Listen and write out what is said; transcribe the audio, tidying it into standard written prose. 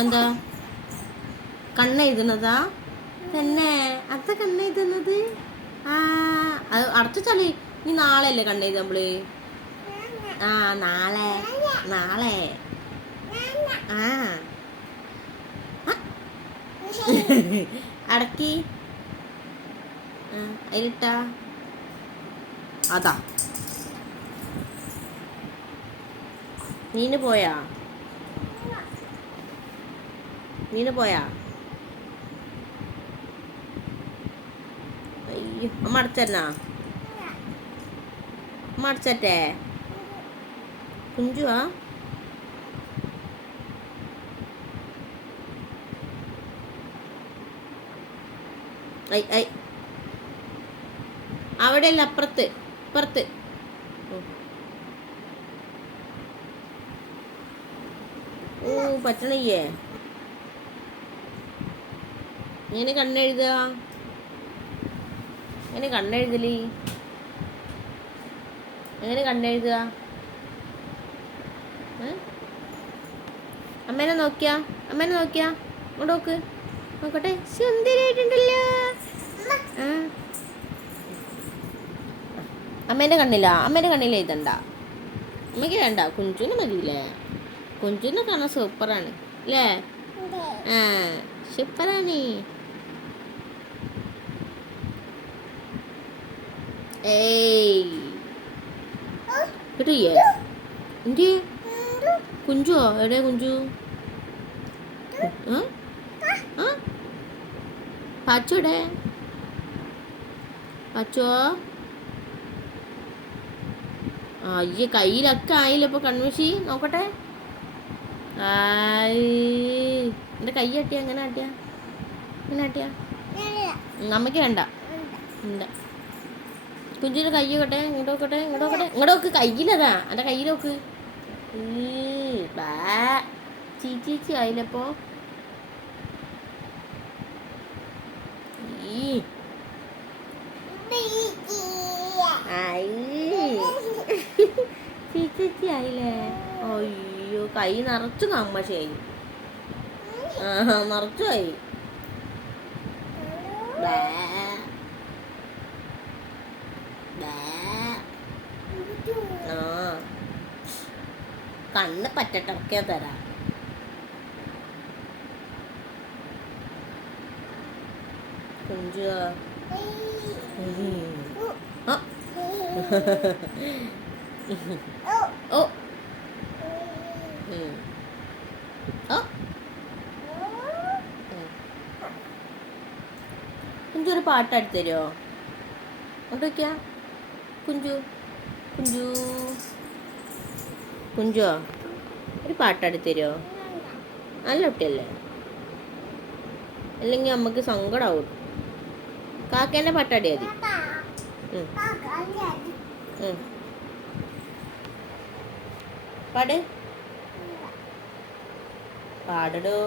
എന്താ കണ്ണെഴുതുന്നതാ തന്നെ? അത്ത കണ്ണെഴുതുന്നത്? ആ അത് അടച്ചാലേ നീ നാളെ അല്ലേ കണ്ണെഴുതാ നമ്മള്? ആ നാളെ നാളെ. ആ അടക്കി അതിലിട്ടാ അതാ. നീന് പോയാ? അയ്യോ അമ്മ അടച്ചന്നാ? അമ്മ അടച്ചട്ടെ? കുഞ്ചുവാ? ഐ ഐ അവിടെയല്ല, അപ്പുറത്ത് ഇപ്പുറത്ത്. ഓ പറ്റണയ്യേ. ഇങ്ങനെ കണ്ണെഴുതുക? എങ്ങനെ കണ്ണെഴുതല്? എങ്ങനെ കണ്ണെഴുതുക? അമ്മേനെ നോക്കിയാ? ഇങ്ങോട്ട് നോക്ക്. നോക്കട്ടെ. സുന്ദരിയായിട്ടുണ്ടല്ലോ. അമ്മേൻ്റെ കണ്ണിൽ എഴുതണ്ട. അമ്മയ്ക്ക് വേണ്ട, കുഞ്ചുവിന് മതിയില്ലേ? കുഞ്ചുവിനെ കാണാൻ സൂപ്പറാണ് അല്ലേ? ആ സൂപ്പറാണ്. ഏയ് കിട്ടിയേ? എന്ത് കുഞ്ചുവോ? എവിടെ കുഞ്ചു? പാച്ചോടെ? പാച്ചോ? അയ്യ കയ്യിലൊക്കെ ആയില്ല ഇപ്പൊ കൺമഷി. നോക്കട്ടെ. എൻ്റെ കൈ ആട്ടിയാ? എങ്ങനെ ആട്ടിയാ? അമ്മയ്ക്ക് വേണ്ട. കുഞ്ചിൻ്റെ കൈ നോക്കട്ടെ. ഇങ്ങോട്ട് നോക്ക്. കയ്യിലതാ, എൻ്റെ കയ്യിൽ നോക്ക്. ചീച്ചി ആയില്ലപ്പോ. ചീച്ചി ആയില്ലേ? അയ്യോ കൈ നിറച്ചു കമ്മശായി. നിറച്ചായി. കണ്ണ് പറ്റട്ടൊക്കെ തരാം. കുഞ്ചു കുഞ്ചു ഒരു പാട്ടാടി തരുമോ? അങ്ങോട്ട് വയ്ക്കാ. കുഞ്ചോ ഒരു പാട്ടാടി തരുമോ? നല്ല കുട്ടിയല്ലേ? അല്ലെങ്കിൽ നമുക്ക് സങ്കടമാവും. കാക്കേൻ്റെ പാട്ടാടിയാ മതി. പാടടോ.